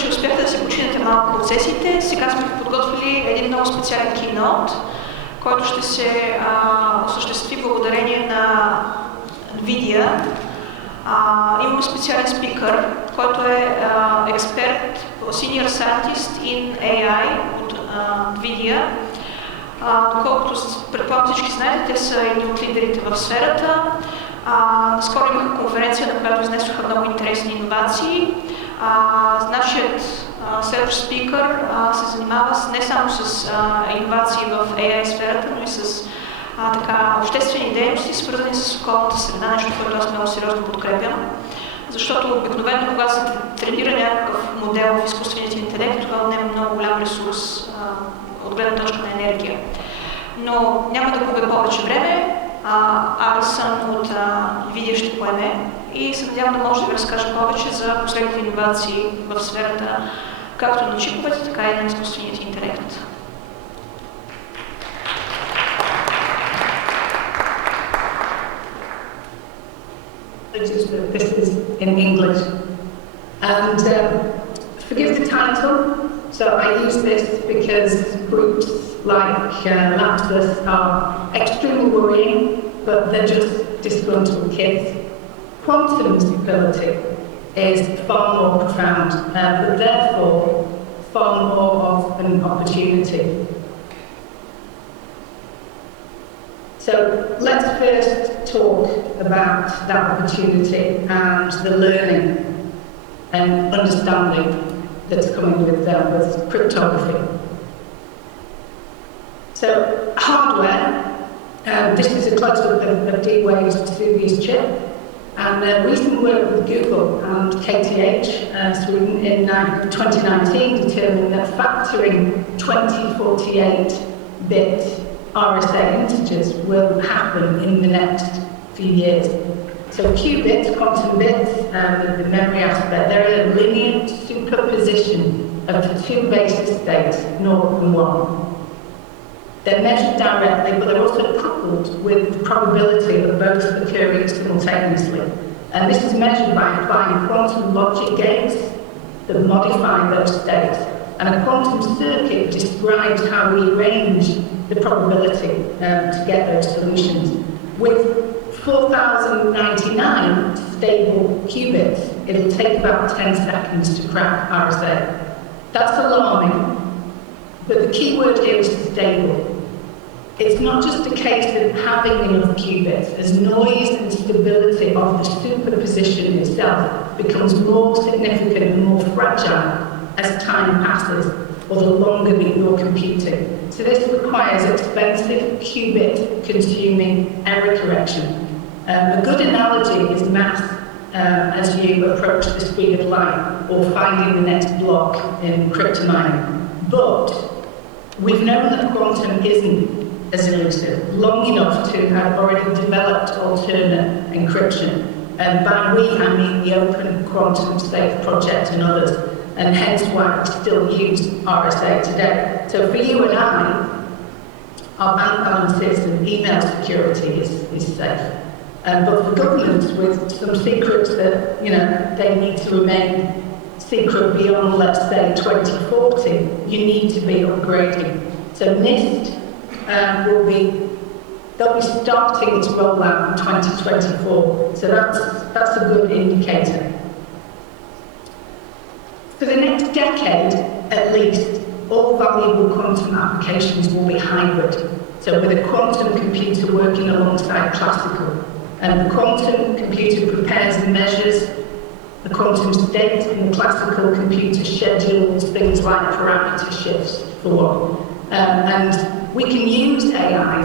че успяхте да си починете малко процесите. Сега сме подготвили един много специален Keynote, който ще се осъществи благодарение на NVIDIA. Имаме специален спикър, който е експерт, Senior Scientist in AI от NVIDIA. Доколкото предполагам всички знаете, те са едни от лидерите в сферата. Наскоро имаха конференция, на която изнесоха много интересни иновации. Нашият следващ спикър се занимава не само с иновации в AI сферата, но и с обществени дейности, свързани с околната среда, нещо, което аз много сериозно подкрепям. Защото обикновено, когато се тренира някакъв модел в изкуственият интелект, това отнема много голям ресурс от гледна точка на енергия. Но няма да губя повече време. Алисън от NVIDIA ще поеме и се надявам да може да ви разкажа повече за последните иновации в сферата както на чиповете, така и на изкуственият интелект. This is in English. And forgive the title, so I use this because groups like Lapsus are extremely worrying, but they're just disgruntled kids. Quantum stability is far more profound, but therefore far more of an opportunity. So let's first talk about that opportunity and the learning and understanding that's coming with cryptography. So hardware, this is a close-up of D-Wave's Vesuvius chip, and recent work with Google and KTH Sweden in 2019 determined that factoring 2048-bit RSA integers will happen in the next few years. So qubits, quantum bits, the memory aspect, they're a linear superposition of the two basis states, 0 and 1. They're measured directly, but they're also coupled with the probability of both occurring simultaneously. And this is measured by applying quantum logic gates that modify those states. And a quantum circuit describes how we arrange the probability to get those solutions. With 4,099 stable qubits, it'll take about 10 seconds to crack RSA. That's alarming, but the key word here is stable. It's not just a case of having enough qubits, as noise and stability of the superposition itself becomes more significant and more fragile as time passes, or the longer that you're computing. So this requires expensive qubit-consuming error correction. A good analogy is math as you approach the speed of light or finding the next block in cryptomining. But we've known that quantum isn't as elusive long enough to have already developed alternate encryption. And by we, I mean the Open Quantum Safe Project and others, and hence why we still use RSA today. So for you and I, our bank balances and email security is safe. But for governments with some secrets that, they need to remain secret beyond, let's say, 2040, you need to be upgrading. So NIST they'll be starting its rollout in 2024. So that's a good indicator. For the next decade, at least, all valuable quantum applications will be hybrid. So with a quantum computer working alongside classical. And the quantum computer prepares and measures the quantum state, and the classical computer schedules things like parameter shifts, for one. And we can use AI,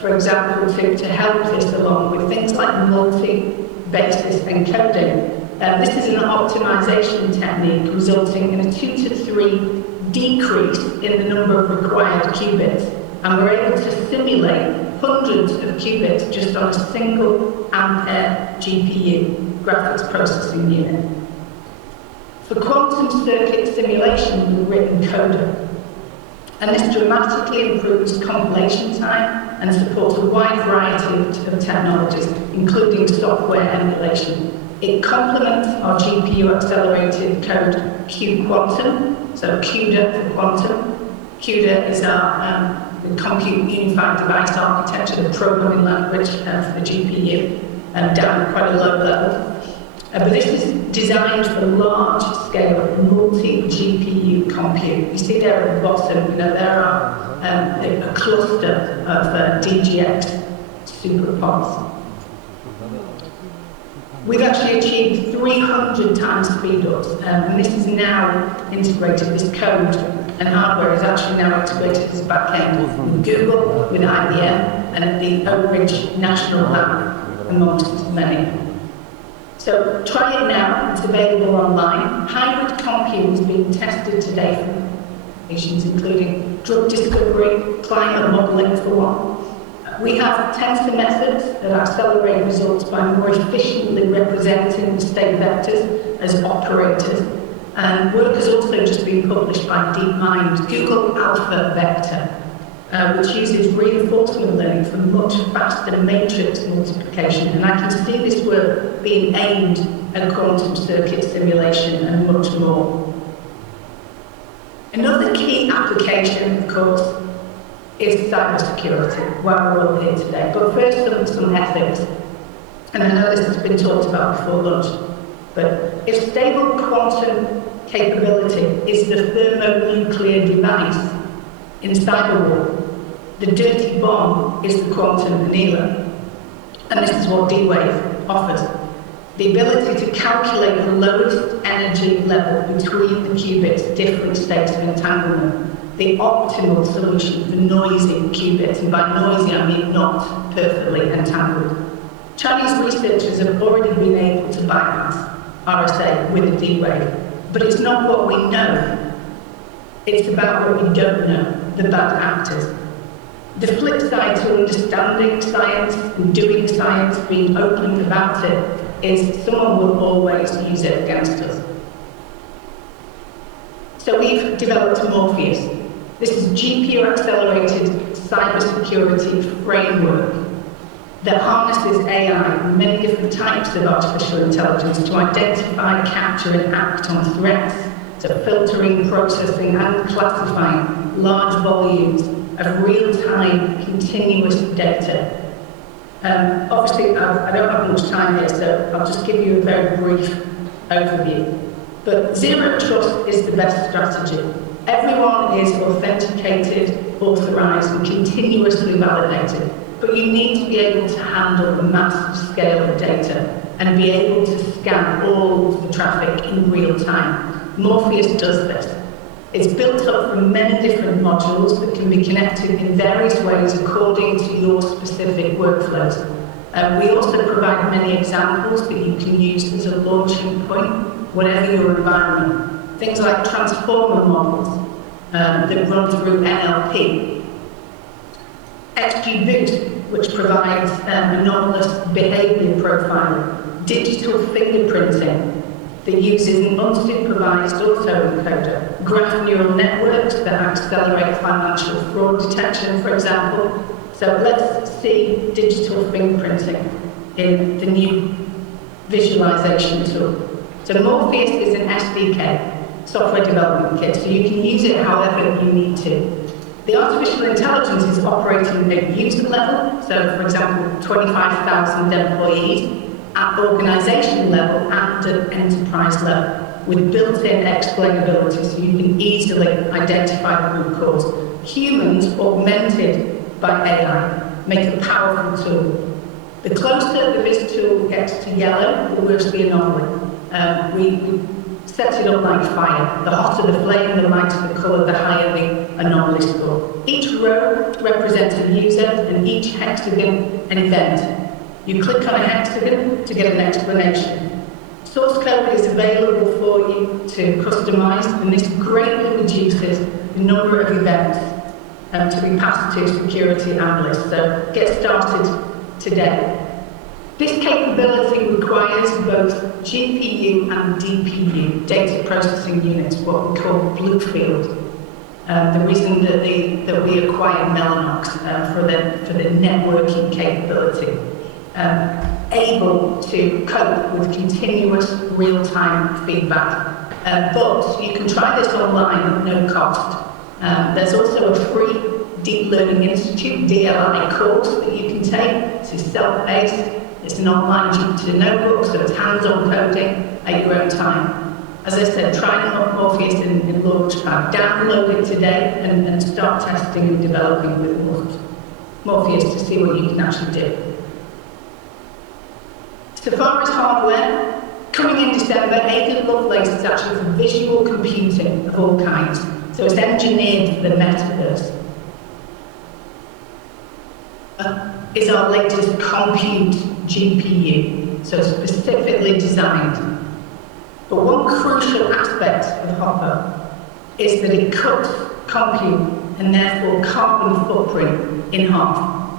for example, to help this along with things like multi-basis encoding. This is an optimization technique resulting in a 2 to 3 decrease in the number of required qubits. And we're able to simulate hundreds of qubits just on a single Ampere GPU, graphics processing unit. For quantum circuit simulation, we've written Coda. And this dramatically improves compilation time and supports a wide variety of technologies, including software emulation. It complements our GPU-accelerated code Q Quantum, so CUDA for quantum. CUDA is our Compute Unified Device Architecture, the programming language for the GPU, down at quite a low level. But this is designed for large-scale multi-GPU compute. You see there at the bottom, there are a cluster of DGX superpods. We've actually achieved 300 times speedups, and this is now integrated, this code and hardware is actually now integrated as back-end with Google, with IBM, and at the Oak Ridge National Lab, amongst many. So try it now, it's available online. Hybrid compute is being tested today for applications including drug discovery, climate modeling for one. We have tensor methods that accelerate results by more efficiently representing the state vectors as operators. And work has also just been published by DeepMind's Google Alpha Vector, which uses reinforcement learning for much faster matrix multiplication. And I can see this work being aimed at quantum circuit simulation and much more. Another key application, of course, is cybersecurity, why we're all here today. But first, some ethics. And I know this has been talked about before lunch, but if stable quantum capability is the thermonuclear device in cyber war, the dirty bomb is the quantum annealer. And this is what D-Wave offers. The ability to calculate the lowest energy level between the qubits' different states of entanglement, the optimal solution for noisy qubits, and by noisy I mean not perfectly entangled. Chinese researchers have already been able to bypass RSA with a D-Wave, but it's not what we know, it's about what we don't know, the bad actors. The flip side to understanding science and doing science, being open about it, is someone will always use it against us. So we've developed Morpheus. This is a GPU-accelerated cybersecurity framework that harnesses AI and many different types of artificial intelligence to identify, capture, and act on threats, so filtering, processing, and classifying large volumes of real-time, continuous data. Obviously, I don't have much time here, so I'll just give you a very brief overview. But zero trust is the best strategy. Everyone is authenticated, authorized, and continuously validated. But you need to be able to handle the massive scale of data and be able to scan all of the traffic in real time. Morpheus does this. It's built up from many different modules that can be connected in various ways according to your specific workflows. We also provide many examples that you can use as a launching point, whatever your environment. Things like transformer models that run through NLP. XGBoost, which provides anomalous behavior profiling. Digital fingerprinting, that uses an unsupervised autoencoder, graph neural networks that accelerate financial fraud detection, for example. So let's see digital fingerprinting in the new visualization tool. So Morpheus is an SDK, software development kit, so you can use it however you need to. The artificial intelligence is operating at user level, so for example, 25,000 employees, at organization level and at enterprise level, with built-in explainability so you can easily identify the root cause. Humans augmented by AI make a powerful tool. The closer the vis tool gets to yellow, the worse the anomaly. We set it up like fire. The hotter the flame, the lighter the colour, the higher the anomaly score. Each row represents a user and each hexagon an event. You click on a hexagon to get an explanation. Source code is available for you to customize, and this greatly reduces the number of events to be passed to security analysts. So get started today. This capability requires both GPU and DPU, data processing units, what we call Bluefield. The reason that we acquired Mellanox for the networking capability. able to cope with continuous real-time feedback. But you can try this online at no cost. There's also a free Deep Learning Institute, DLI, course that you can take. It's self-paced, it's an online tutor notebook, so it's hands-on coding at your own time. As I said, try Morpheus in Launchpad. Download it today and start testing and developing with Morpheus to see what you can actually do. So far as hardware, coming in December, Ada Lovelace is actually for visual computing of all kinds. So it's engineered for the metaverse. Is our latest compute GPU, so specifically designed. But one crucial aspect of Hopper is that it cuts compute and therefore carbon footprint in half.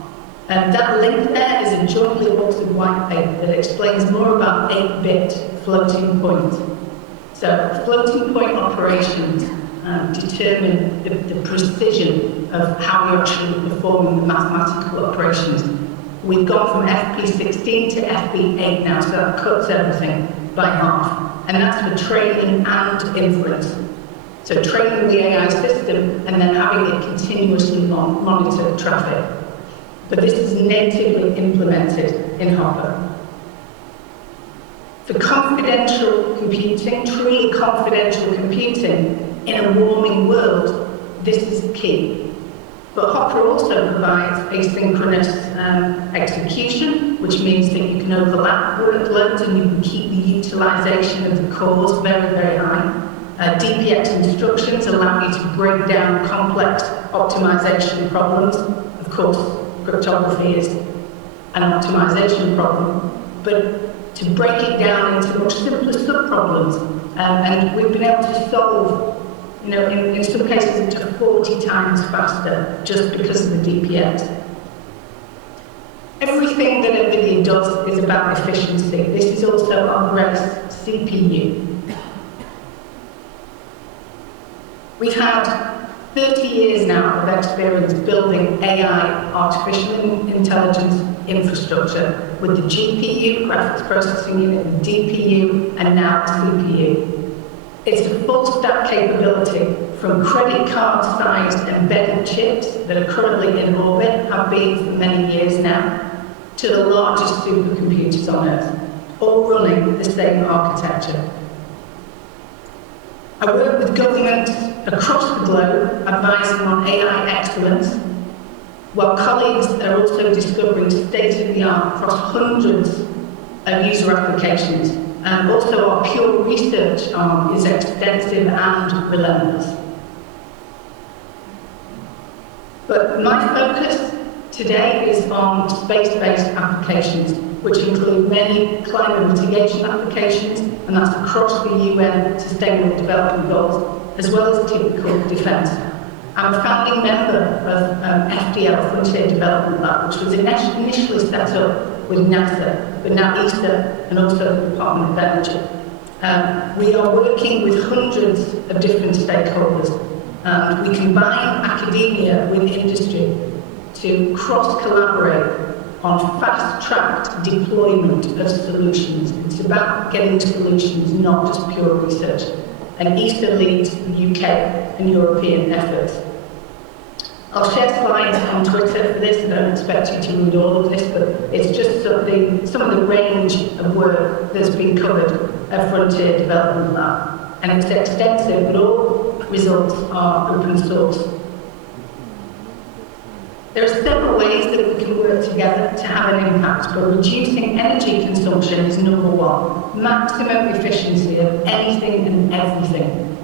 And that link there is a jointly authored white paper that explains more about 8-bit floating point. So floating point operations determine the precision of how you're actually performing the mathematical operations. We've gone from FP16 to FP8 now, so that cuts everything by half. And that's for training and inference. So training the AI system and then having it continuously monitor traffic. But this is natively implemented in Hopper. For confidential computing, truly confidential computing in a warming world, this is key. But Hopper also provides asynchronous execution, which means that you can overlap workloads and you can keep the utilization of the cores very, very high. DPX instructions allow you to break down complex optimization problems. Of course, cryptography is an optimization problem, but to break it down into much simpler subproblems. And we've been able to solve, in some cases it took 40 times faster just because of the DPX. Everything that NVIDIA does is about efficiency. This is also our Grace CPU. We've had 30 years now of experience building AI, artificial intelligence infrastructure with the GPU, graphics processing unit, the DPU, and now CPU. It's a full stack capability from credit card sized embedded chips that are currently in orbit, have been for many years now, to the largest supercomputers on Earth, all running the same architecture. I work with governments across the globe advising on AI excellence, while colleagues are also discovering state-of-the-art across hundreds of user applications. And also our pure research arm is extensive and relentless. But my focus today is on space-based applications, which include many climate mitigation applications, and that's across the UN Sustainable Development Goals, as well as typical defence. I'm a founding member of FDL, Frontier Development Lab, which was initially set up with NASA, but now ESA and also the Department of Energy. We are working with hundreds of different stakeholders. We combine academia with industry to cross-collaborate on fast-tracked deployment of solutions. It's about getting solutions, not just pure research. And ESA leads the UK and European efforts. I'll share slides on Twitter for this. I don't expect you to read all of this, but it's just some of the range of work that's been covered at Frontier Development Lab. And it's extensive, but all results are open source. There are several ways that we can work together to have an impact, but reducing energy consumption is number one. Maximum efficiency of anything and everything.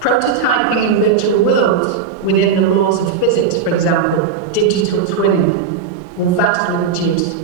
Prototyping in virtual worlds within the laws of physics, for example, digital twinning, will vastly reduce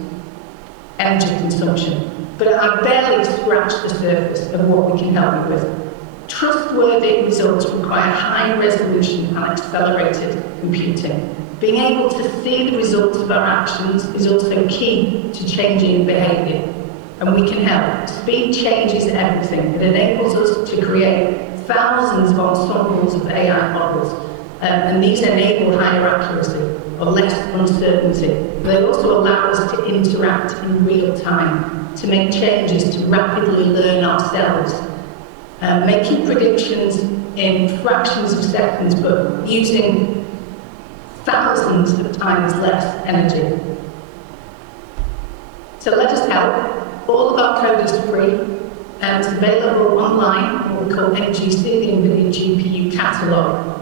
energy consumption. But I barely scratched the surface of what we can help you with. Trustworthy results require high resolution and accelerated computing. Being able to see the results of our actions is also key to changing behaviour. And we can help. Speed changes everything. It enables us to create thousands of ensembles of AI models. And these enable higher accuracy. or less uncertainty. They also allow us to interact in real time, to make changes, to rapidly learn ourselves, making predictions in fractions of seconds, but using thousands of times less energy. So let us help. All of our code is free. It's available online, what we call NGC, the NVIDIA GPU catalog.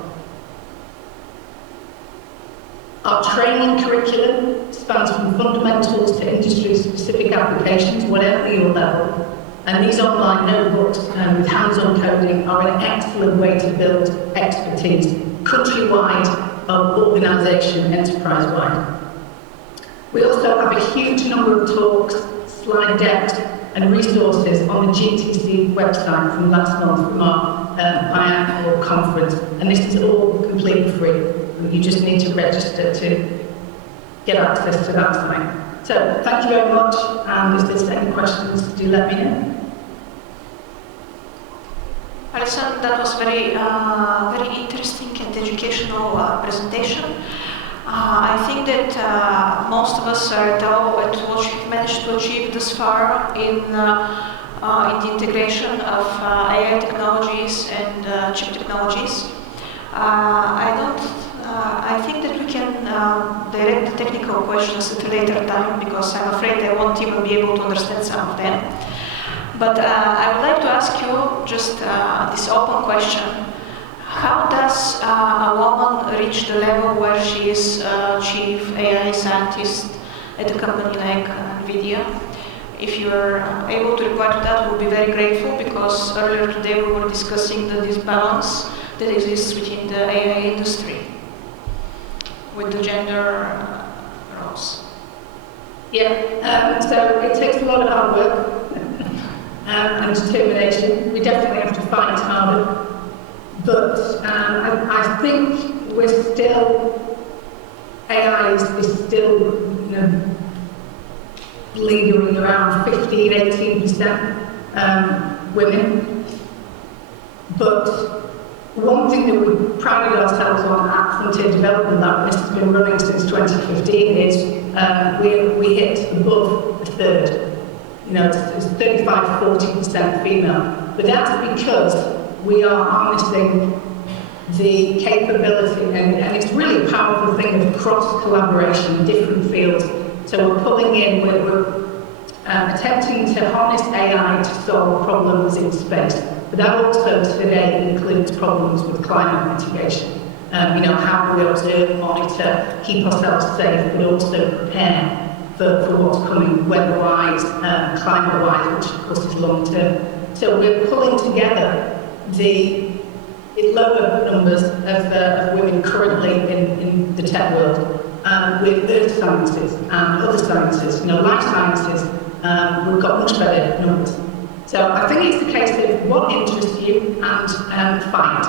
Our training curriculum spans from fundamentals to industry-specific applications, whatever your level. And these online notebooks with hands-on coding are an excellent way to build expertise, countrywide, organisation, enterprise-wide. We also have a huge number of talks, slide decks, and resources on the GTC website from last month from our biannual conference. And this is all completely free. You just need to register to get access to that site. So thank you very much, and if there's any questions, do let me know. Alison, that was very interesting and educational presentation. I think that most of us are dull at what you've managed to achieve this far in the integration of AI technologies and chip technologies. I think that we can direct the technical questions at a later time, because I'm afraid I won't even be able to understand some of them. But I would like to ask you just this open question. How does a woman reach the level where she is chief AI scientist at a company like NVIDIA? If you are able to reply to that, we'll be very grateful, because earlier today we were discussing the disbalance that exists within the AI industry with the gender roles. Yeah, so it takes a lot of hard work and determination. We definitely have to fight harder. But I think we're still, AI is still, lingering around 15, 18% women. But one thing that we prided ourselves on at Frontier Development Lab, this has been running since 2015, is we hit above a third. It's 35–40% female. But that's because we are harnessing the capability, and it's really a powerful thing of cross-collaboration in different fields. So we're pulling in, we're attempting to harness AI to solve problems in space. But that also today includes problems with climate mitigation. How do we observe, monitor, keep ourselves safe, but also prepare for what's coming weather-wise, climate-wise, which of course is long-term. So we're pulling together the lower numbers of women currently in the tech world with earth sciences and other sciences. Life sciences, we've got much better numbers. So I think it's the case of what interests you and fight.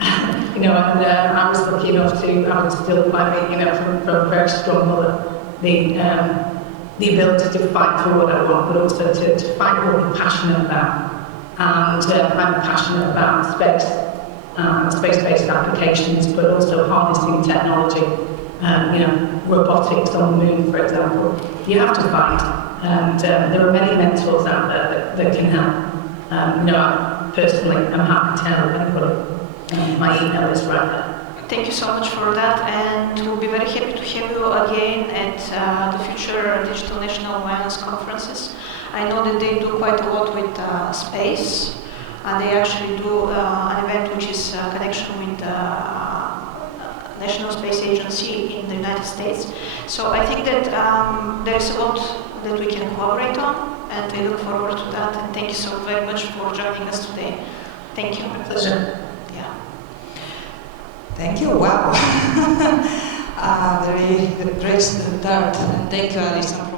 And I was lucky enough to, I was still quite, from a very strong mother, the ability to fight for what I want, but also to fight what I'm passionate about. And I'm passionate about space, space-based applications, but also harnessing technology. Robotics on the moon, for example. You have to fight, and there are many mentors out there that can help. I personally am happy to help anybody. My email is right there. Thank you so much for that, and we'll be very happy to have you again at the future Digital National Alliance conferences. I know that they do quite a lot with space, and they actually do an event which is a connection with the National Space Agency in the United States. So I think that there is a lot that we can collaborate on, and I look forward to that. And thank you so very much for joining us today. Thank you. My pleasure. Yeah. Thank you. Wow. Very great start. And thank you, Alison.